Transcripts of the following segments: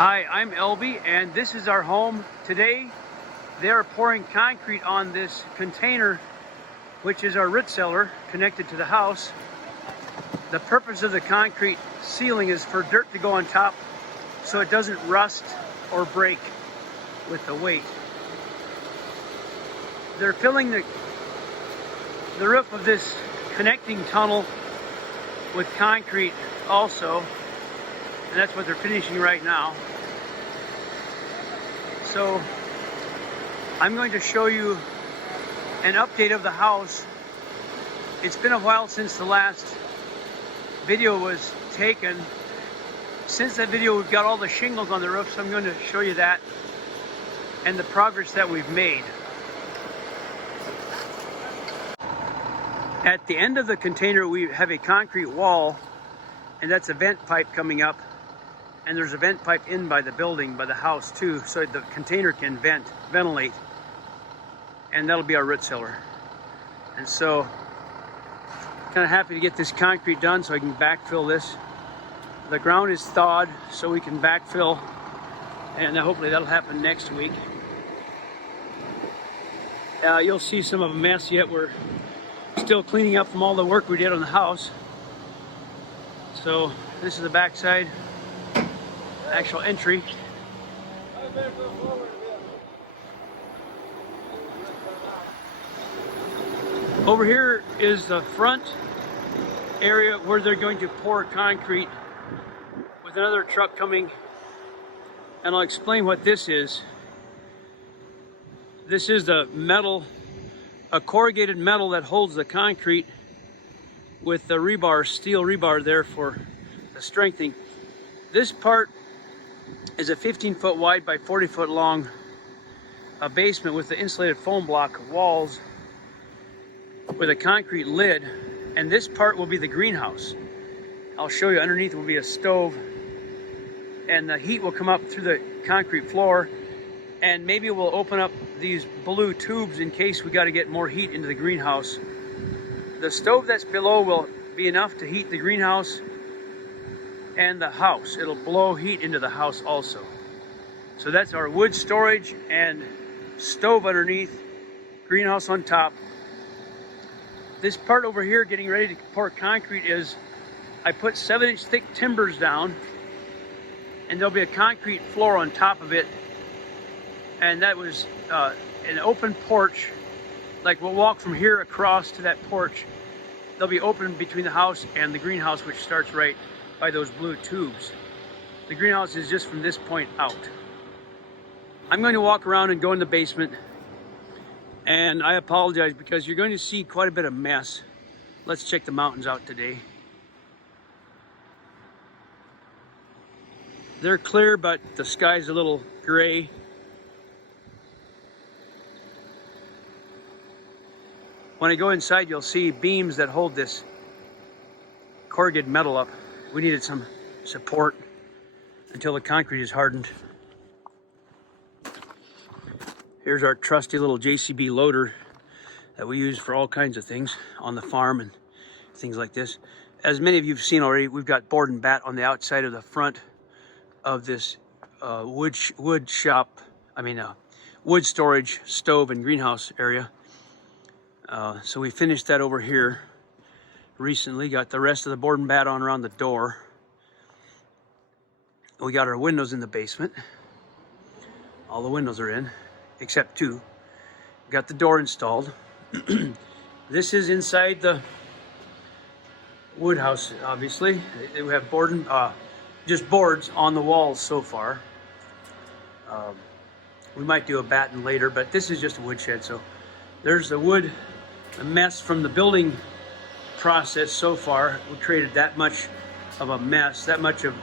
Hi, I'm Elby, and this is our home. Today, they are pouring concrete on this container, which is our root cellar, connected to the house. The purpose of the concrete ceiling is for dirt to go on top so it doesn't rust or break with the weight. They're filling the roof of this connecting tunnel with concrete also, and that's what they're finishing right now. So I'm going to show you an update of the house. It's been a while since the last video was taken. Since that video, we've got all the shingles on the roof, so I'm going to show you that and the progress that we've made. At the end of the container, we have a concrete wall, and that's a vent pipe coming up. And there's a vent pipe in by the building, by the house too, so the container can ventilate. And that'll be our root cellar. And so, kind of happy to get this concrete done so I can backfill this. The ground is thawed, so we can backfill, and hopefully that'll happen next week. You'll see some of a mess yet. We're still cleaning up from all the work we did on the house. So this is the backside, actual entry. Over here is the front area where they're going to pour concrete with another truck coming, and I'll explain what this is. This is the metal, a corrugated metal that holds the concrete with the rebar, steel rebar there for the strengthening. This part is a 15-foot wide by 40-foot long basement with the insulated foam block walls with a concrete lid, and this part will be the greenhouse. I'll show you. Underneath will be a stove, and the heat will come up through the concrete floor, and maybe we'll open up these blue tubes in case we got to get more heat into the greenhouse. The stove that's below will be enough to heat the greenhouse and the house. It'll blow heat into the house also. So that's our wood storage and stove underneath, greenhouse on top. This part over here getting ready to pour concrete is, I put 7-inch thick timbers down, and there'll be a concrete floor on top of it. And that was an open porch. Like, we'll walk from here across to that porch. They'll be open between the house and the greenhouse, which starts right by those blue tubes. The greenhouse is just from this point out. I'm going to walk around and go in the basement, and I apologize because you're going to see quite a bit of mess. Let's check the mountains out today. They're clear, but the sky's a little gray. When I go inside, you'll see beams that hold this corrugated metal up. We needed some support until the concrete is hardened. Here's our trusty little JCB loader that we use for all kinds of things on the farm and things like this. As many of you have seen already, we've got board and bat on the outside of the front of this wood storage, stove, and greenhouse area. So we finished that over here recently. Got the rest of the board and bat on around the door. We got our windows in the basement. All the windows are in, except two. Got the door installed. This is inside the wood house, obviously. We have just boards on the walls so far. We might do a batten later, but this is just a wood shed. So there's the wood, the mess from the building process so far. We created that much of a mess, that much of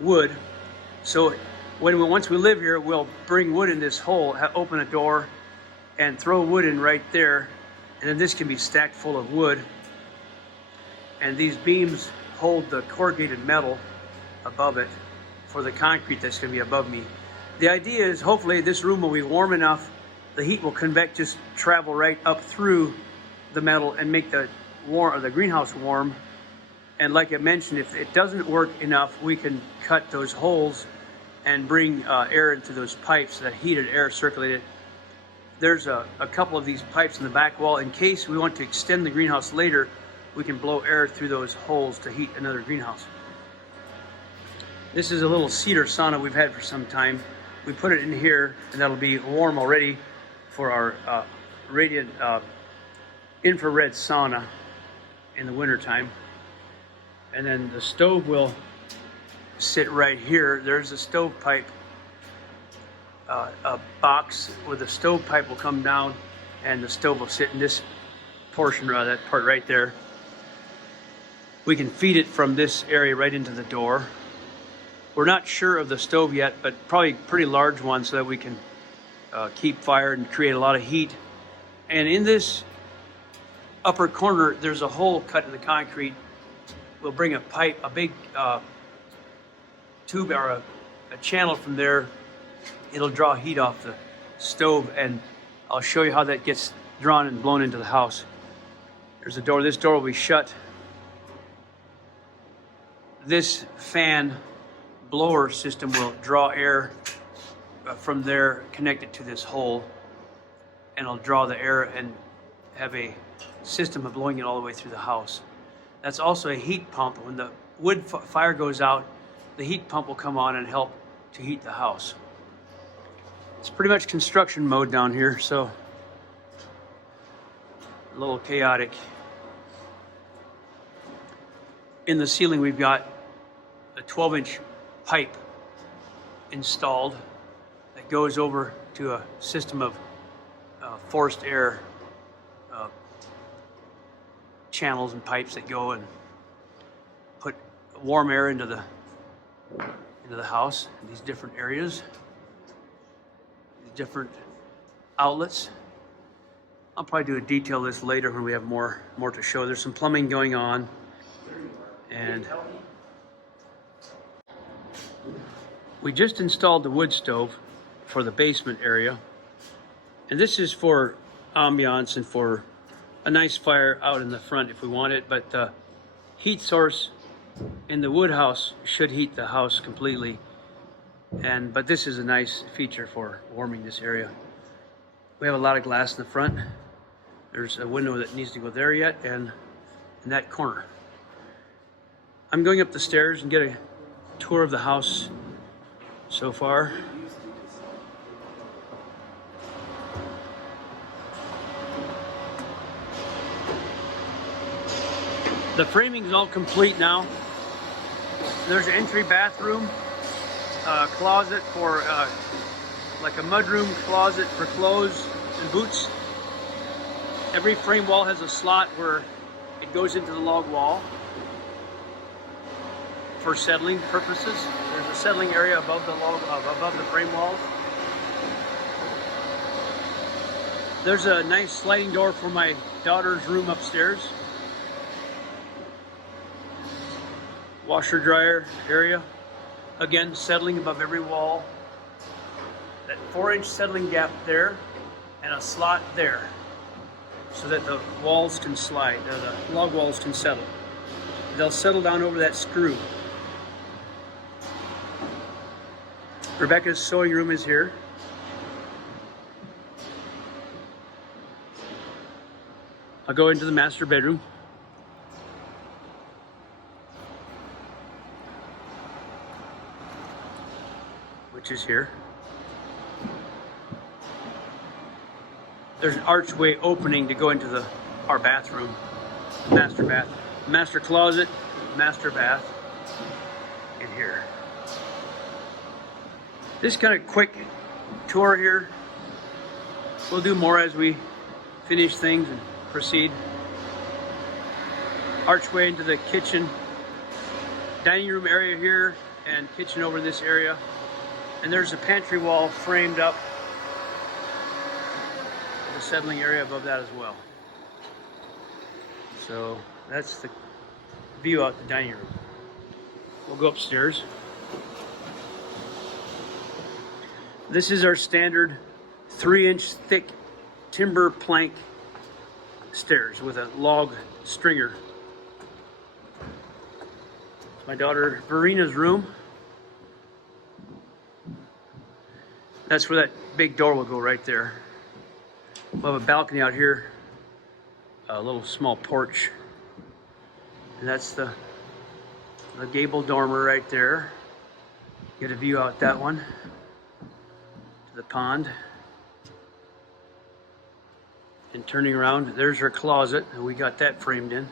wood. So once we live here, we'll bring wood in this hole, open a door, and throw wood in right there. And then this can be stacked full of wood. And these beams hold the corrugated metal above it for the concrete that's going to be above me. The idea is hopefully this room will be warm enough, the heat will just travel right up through the metal and make the greenhouse warm, And like I mentioned, if it doesn't work enough, we can cut those holes and bring air into those pipes so that heated air circulated. There's a couple of these pipes in the back wall. In case we want to extend the greenhouse later, we can blow air through those holes to heat another greenhouse. This is a little cedar sauna we've had for some time. We put it in here, and that'll be warm already for our radiant infrared sauna in the wintertime. And then the stove will sit right here. There's a stovepipe a box where the stovepipe will come down, and the stove will sit in this portion, or that part right there. We can feed it from this area right into the door. We're not sure of the stove yet, but probably a pretty large one so that we can keep fire and create a lot of heat. And in this upper corner, there's a hole cut in the concrete. We'll bring a pipe, a big tube or a channel from there. It'll draw heat off the stove, and I'll show you how that gets drawn and blown into the house. There's a door. This door will be shut. This fan blower system will draw air from there, connected to this hole, and it'll draw the air and have a system of blowing it all the way through the house. That's also a heat pump. When the wood fire goes out, the heat pump will come on and help to heat the house. It's pretty much construction mode down here, so a little chaotic. In the ceiling, we've got a 12-inch pipe installed that goes over to a system of forced air channels and pipes that go and put warm air into the house in these different areas, these different outlets. I'll probably do a detail this later when we have more to show. There's some plumbing going on, and we just installed the wood stove for the basement area, and this is for ambiance and for a nice fire out in the front if we want it, but the heat source in the wood house should heat the house completely, but this is a nice feature for warming this area. We have a lot of glass in the front. There's a window that needs to go there yet, and in that corner. I'm going up the stairs and get a tour of the house so far. The framing is all complete now. There's an entry bathroom, closet for like a mudroom closet for clothes and boots. Every frame wall has a slot where it goes into the log wall for settling purposes. There's a settling area above the frame walls. There's a nice sliding door for my daughter's room upstairs. Washer dryer area. Again, settling above every wall. That 4-inch settling gap there, and a slot there, so that the walls can slide, the log walls can settle. They'll settle down over that screw. Rebecca's sewing room is here. I'll go into the master bedroom. Which is here. There's an archway opening to go into our bathroom, master bath, master closet, master bath in here. This kind of quick tour here. We'll do more as we finish things and proceed. Archway into the kitchen, dining room area here, and kitchen over this area. And there's a pantry wall framed up, the settling area above that as well. So that's the view out the dining room. We'll go upstairs. This is our standard 3-inch thick timber plank stairs with a log stringer. my daughter Verina's room. That's where that big door will go, right there. We'll have a balcony out here, a little small porch. And that's the gable dormer right there. Get a view out that one to the pond. And turning around, there's her closet, and we got that framed in.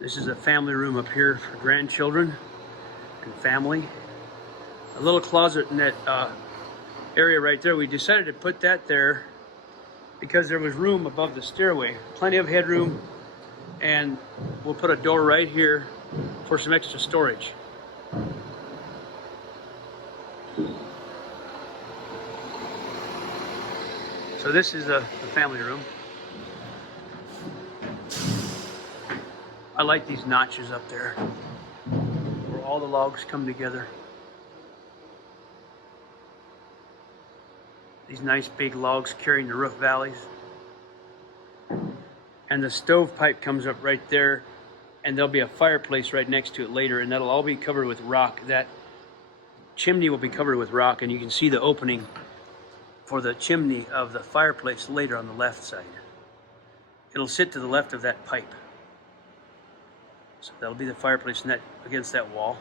This is a family room up here for grandchildren and family. A little closet in that area right there. We decided to put that there because there was room above the stairway, plenty of headroom, and we'll put a door right here for some extra storage. So this is the family room. I like these notches up there where all the logs come together. These nice big logs carrying the roof valleys. And the stovepipe comes up right there, and there'll be a fireplace right next to it later, and that'll all be covered with rock. That chimney will be covered with rock, and you can see the opening for the chimney of the fireplace later on the left side. It'll sit to the left of that pipe. So that'll be the fireplace against that wall.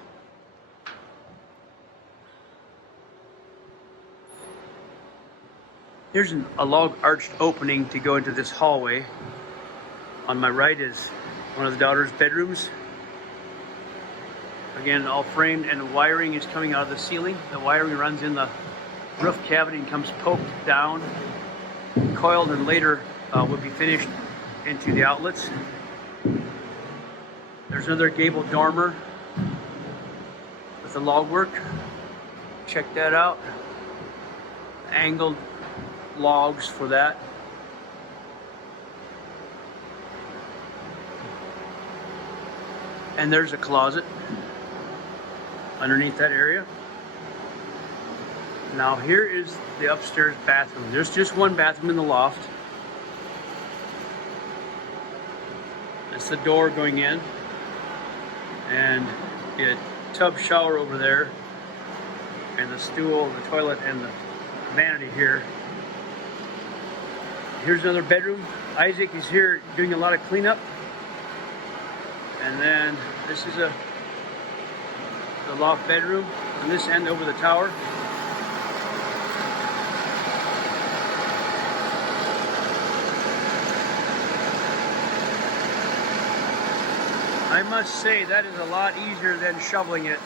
Here's a log arched opening to go into this hallway. On my right is one of the daughter's bedrooms. Again, all framed, and the wiring is coming out of the ceiling. The wiring runs in the roof cavity and comes poked down, coiled, and later will be finished into the outlets. There's another gable dormer with the log work. Check that out. Angled logs for that. And there's a closet underneath that area. Now here is the upstairs bathroom. There's just one bathroom in the loft. That's the door going in. And a tub shower over there. And the stool, the toilet, and the vanity here. Here's another bedroom. Isaac is here doing a lot of cleanup. And then this is the loft bedroom on this end over the tower. I must say that is a lot easier than shoveling it.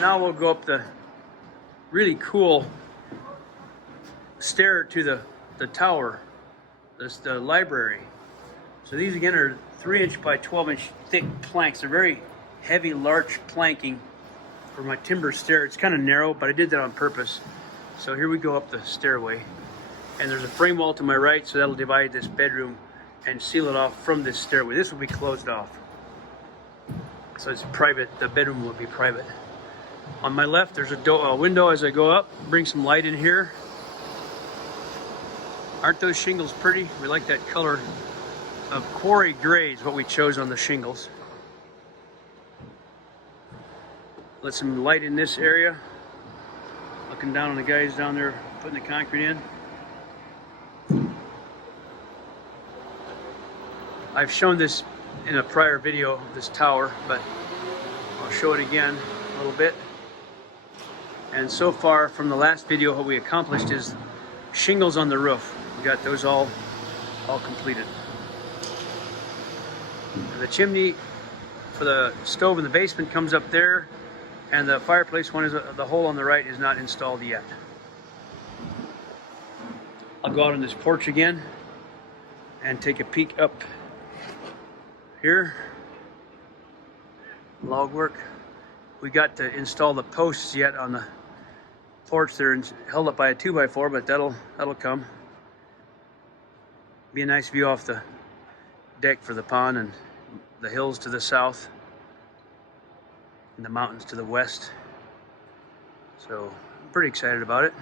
Now we'll go up the really cool stair to the tower, the library. So these again are 3-inch by 12-inch thick planks. They're very heavy, large planking for my timber stair. It's kind of narrow, but I did that on purpose. So here we go up the stairway. And there's a frame wall to my right, so that'll divide this bedroom and seal it off from this stairway. This will be closed off. So it's private, the bedroom will be private. On my left, there's a window as I go up, bring some light in here. Aren't those shingles pretty? We like that color of quarry gray is what we chose on the shingles. Let some light in this area. Looking down on the guys down there putting the concrete in. I've shown this in a prior video, this tower, but I'll show it again a little bit. And so far from the last video, what we accomplished is shingles on the roof. We got those all completed. And the chimney for the stove in the basement comes up there, and the fireplace one is the hole on the right is not installed yet. I'll go out on this porch again and take a peek up here. Log work. We got to install the posts yet on the porch. They're held up by a 2x4, but that'll come. Be a nice view off the deck for the pond and the hills to the south and the mountains to the west. So I'm pretty excited about it.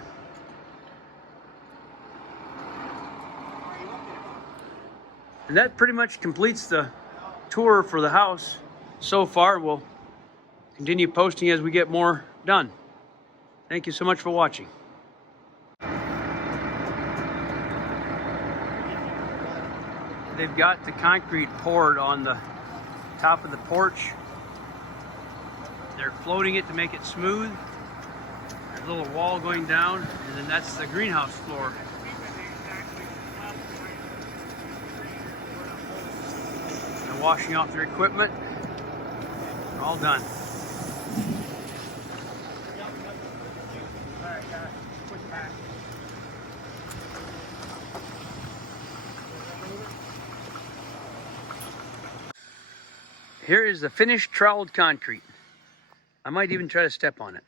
And that pretty much completes the tour for the house so far. We'll continue posting as we get more done. Thank you so much for watching. They've got the concrete poured on the top of the porch. They're floating it to make it smooth. There's a little wall going down, and then that's the greenhouse floor. They're washing off their equipment. They're all done. Here is the finished troweled concrete. I might even try to step on it.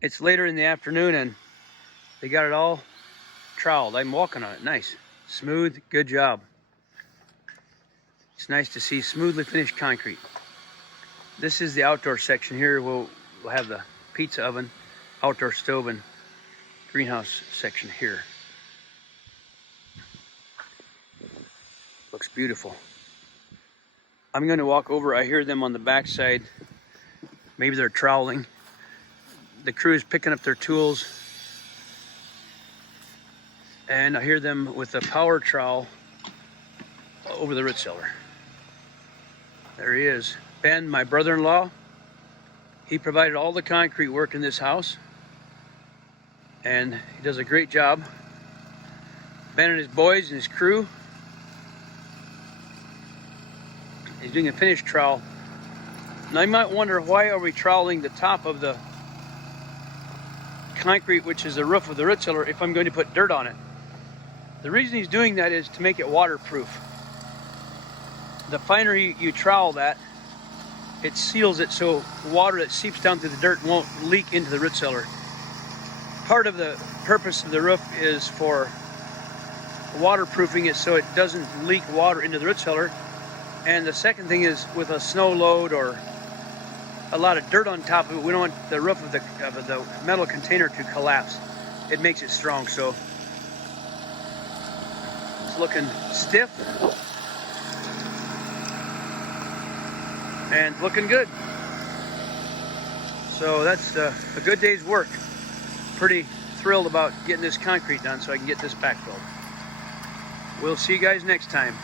It's later in the afternoon and they got it all troweled. I'm walking on it. Nice. Smooth. Good job. It's nice to see smoothly finished concrete. This is the outdoor section here. We'll have the pizza oven, outdoor stove, and greenhouse section here. Looks beautiful. I'm going to walk over. I hear them on the backside. Maybe they're troweling. The crew is picking up their tools. And I hear them with a power trowel over the root cellar. There he is. Ben, my brother-in-law, he provided all the concrete work in this house. And he does a great job. Ben and his boys and his crew. He's doing a finished trowel. Now you might wonder, why are we troweling the top of the concrete, which is the roof of the root cellar, if I'm going to put dirt on it? The reason he's doing that is to make it waterproof. The finer you trowel that, it seals it so water that seeps down through the dirt won't leak into the root cellar. Part of the purpose of the roof is for waterproofing it so it doesn't leak water into the root cellar. And the second thing is, with a snow load or a lot of dirt on top of it, we don't want the roof of the metal container to collapse. It makes it strong, so it's looking stiff and looking good. So that's a good day's work. Pretty thrilled about getting this concrete done so I can get this backfilled. We'll see you guys next time.